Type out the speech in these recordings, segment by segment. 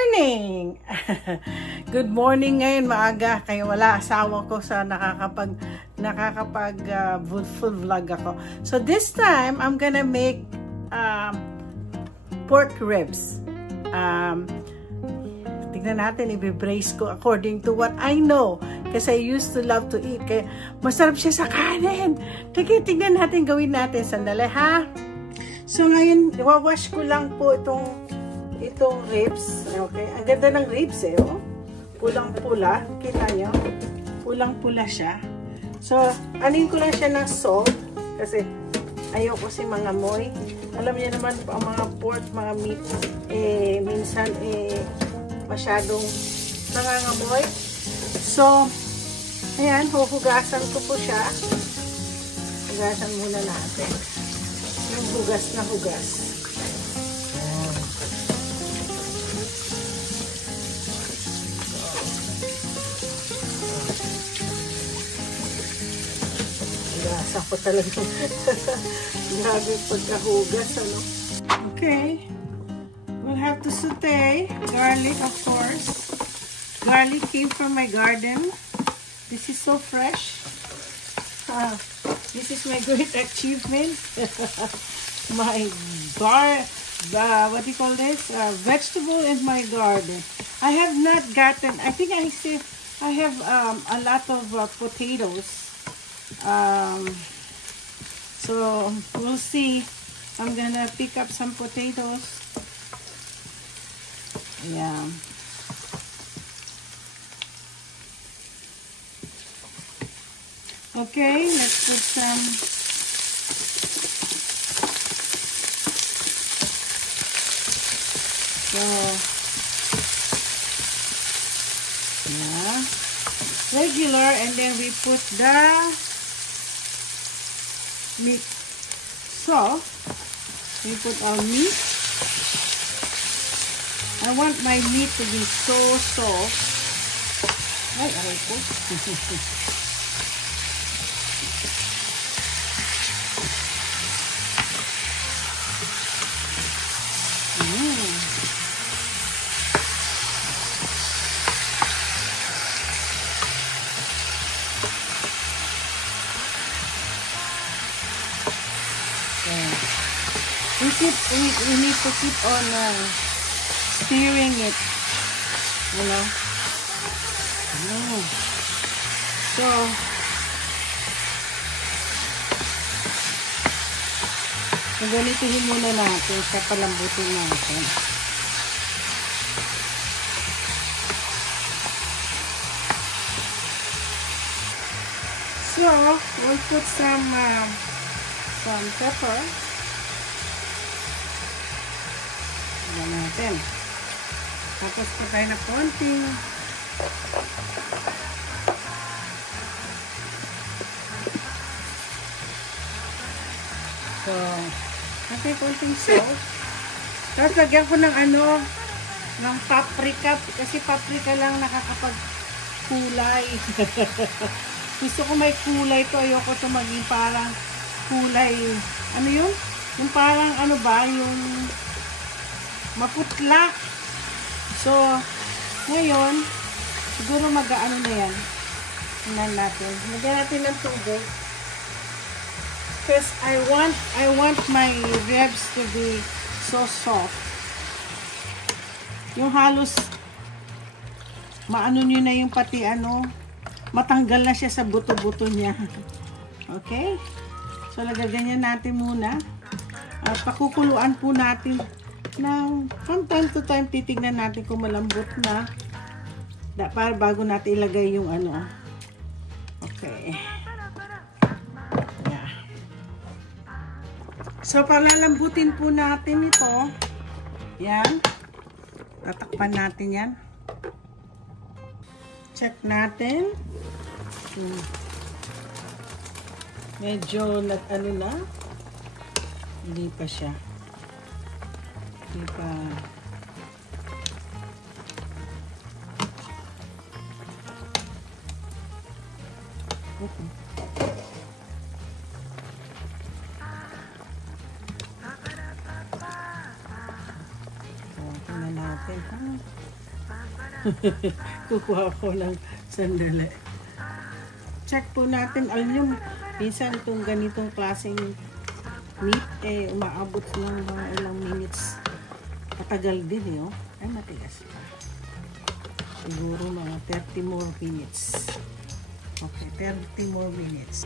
morning! Good morning ngayon, maaga. Kaya wala asawa ko sa nakakapag full vlog ako. So this time, I'm gonna make pork ribs. Tignan natin, i-brace ko according to what I know. Kasi I used to love to eat. Kaya masarap siya sa kanin. Tignan natin, gawin natin. Sandali, ha? So ngayon, iwawash ko lang po itong ribs. Okay? Ang ganda ng ribs eh, oh. Pulang-pula. Kita nyo? Pulang-pula siya. So, anin ko lang siya ng salt. Kasi, ayoko si mga moy. Alam niyo naman, ang mga pork, mga meat, minsan, masyadong nangangamoy. So, ayan, huhugasan ko po siya. Hugasan muna natin. Yung hugas na hugas. Hugasan ko talaga. Grabe pagkahugas, ano? Okay. We'll have to saute garlic, of course. Garlic came from my garden. This is so fresh. This is my great achievement. My what do you call this? Vegetable in my garden. I have not gotten. I think I have a lot of potatoes. So we'll see. I'm gonna pick up some potatoes. Yeah. Okay, let's put some yeah, regular, and then we put the meat. So we put our meat. I want my meat to be so soft. Ay, aray ko. We need to keep on stirring it, you know. So ganituhin muna natin sa palambutin natin. So we'll put some pepper. Ayan natin. Tapos po tayo na konting konting salt. Tapos lagyan ko ng ng paprika. Kasi paprika lang nakakapagkulay. Gusto ko may kulay to. Ayoko to maging parang kulay. Ano yun? Yung parang yung maputla. So, ngayon, siguro mag-ano na yan. Tingnan natin. Lagyan natin ng tubig. Because I want my ribs to be so soft. Yung halos maano nyo na yung pati matanggal na siya sa buto-buto niya. Okay? So, lagyan natin muna. At pakukuluan po natin. Now, from time to time, titignan natin kung malambot na. Para bago natin ilagay yung Okay. Yeah. So, palalambutin po natin ito. Yan. Tatakpan natin yan. Check natin. Medyo nag-ano na. Hindi pa siya. Hindi pa. Tingnan natin. ha? Kukuha ko lang sandali. Check po natin. Alam nyo, minsan itong ganitong klaseng meat, umaabot ng mga ilang minutes. Matagal din, eh, oh. Ay, matigas pa. Siguro mga 30 more minutes. Okay, 30 more minutes.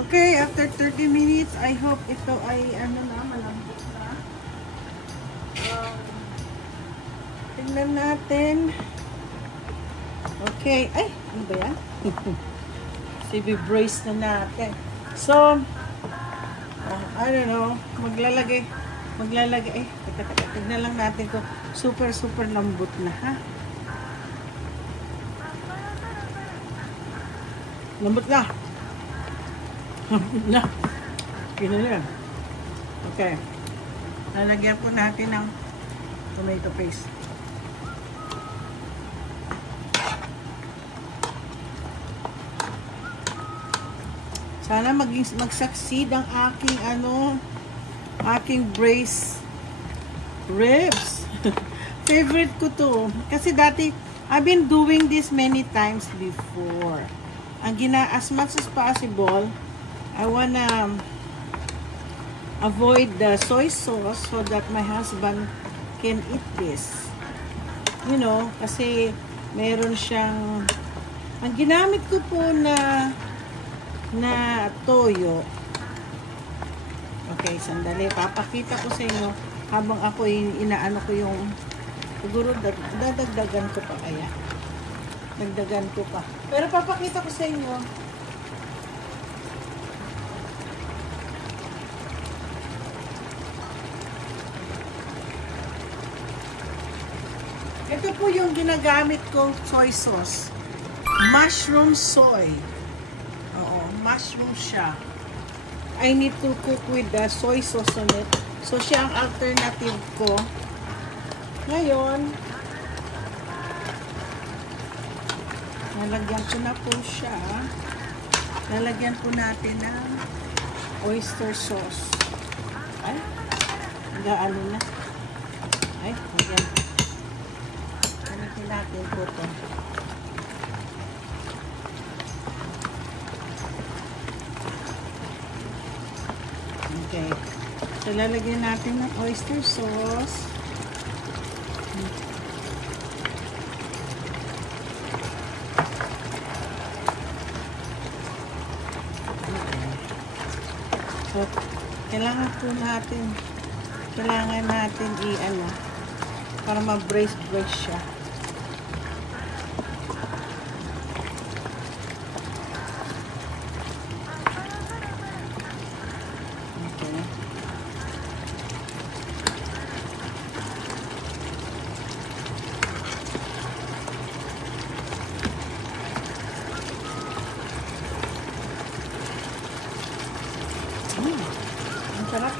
Okay, after 30 minutes, I hope ito ay, malambot na. Tingnan natin. Okay. Ay, ano ba yan? Brace na natin. So, I don't know. Maglalagay. Tignan lang natin kung super lambot na, ha? Lambot na. Lambot na. Yan. Okay. Lalagyan po natin ng tomato paste. Sana mag-succeed ang aking braised ribs. Favorite ko to. Kasi dati, I've been doing this many times before. As much as possible, I wanna avoid the soy sauce so that my husband can eat this. You know, kasi meron siyang, ang ginamit ko po na toyo. Okay, sandali. Papakita ko sa inyo habang ako inaano ko yung, siguro dadagdagan ko pa kaya. Dagdagan ko pa. Pero papakita ko sa inyo. Ito po yung ginagamit kong soy sauce. Mushroom soy. Oo, mushroom siya. I need to cook with the soy sauce on it. So, siya ang alternative ko. Ngayon, lalagyan ko na po siya. Lalagyan po natin ng oyster sauce. Ay, gaano na. Ay, ayan. Gamitin natin po ito. Okay. So, lalagyan natin ng oyster sauce. So, kailangan natin para ma-brace siya. Ang sarap.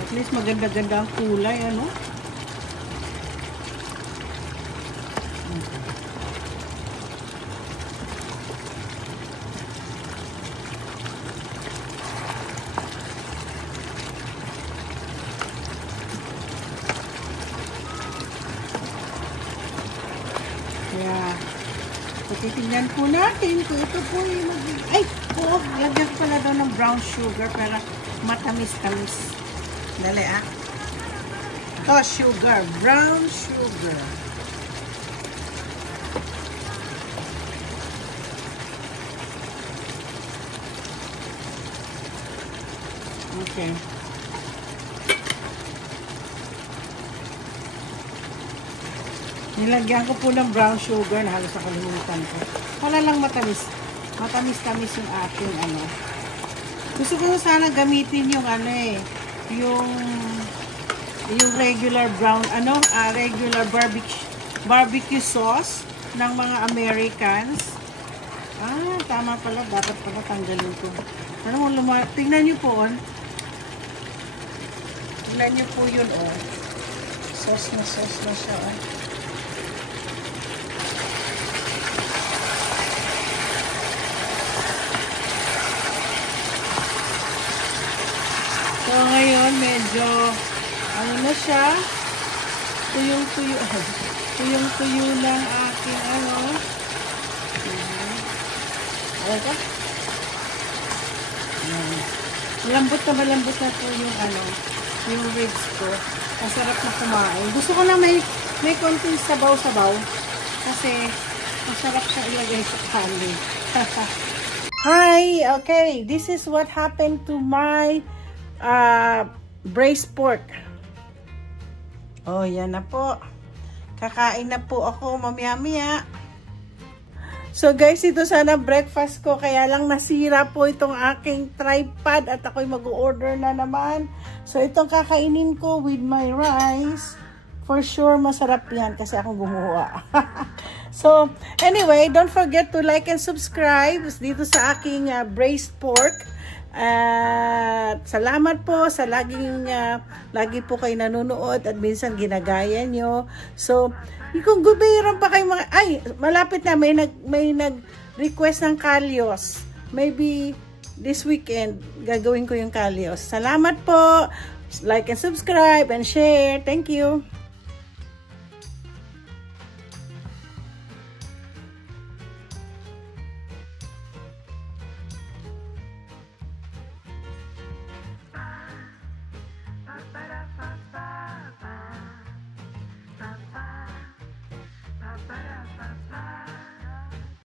At least maganda-ganda ang kulay, ano? Kaya, titignan po natin kung ito po yung ay, oo, lagyan ko pala daw ng brown sugar para matamis-tamis. Dali, ah. Ito, sugar. Brown sugar. Okay. Nilagyan ko po ng brown sugar na halos nakalimutan ko. Wala lang matamis. Matamis-tamis yung aking ano. Gusto ko sana gamitin yung yung regular brown, regular barbecue sauce ng mga Americans. Ah, tama pala. Dapat pala tanggalin ko. Ano mo, tingnan nyo po, tingnan nyo po yun, oh. Sauce na siya, oh. So, ngayon, medyo, na siya. Tuyong-tuyo. Tuyong-tuyo lang aking ano. Ayan ka? Malambot na po yung ano, yung ribs ko. Masarap na kumain. Gusto ko na may konting sabaw-sabaw. Kasi masarap siya ilagay sa kanin. Hi! Okay, this is what happened to my braised pork. Oh, yan na po. Kakain na po ako mamaya-maya. So guys, ito sana breakfast ko. Kaya lang nasira po itong aking tripod at ako'y mag-order na naman. So itong kakainin ko with my rice. For sure, masarap yan kasi akong gumawa. So, anyway, don't forget to like and subscribe dito sa aking braised pork. At salamat po sa lagi po kayo nanonood at minsan ginagaya nyo. So, kung mayroon pa kayo malapit na may nag-request ng kalyos. Maybe this weekend gagawin ko yung kalyos. Salamat po. Like and subscribe and share. Thank you.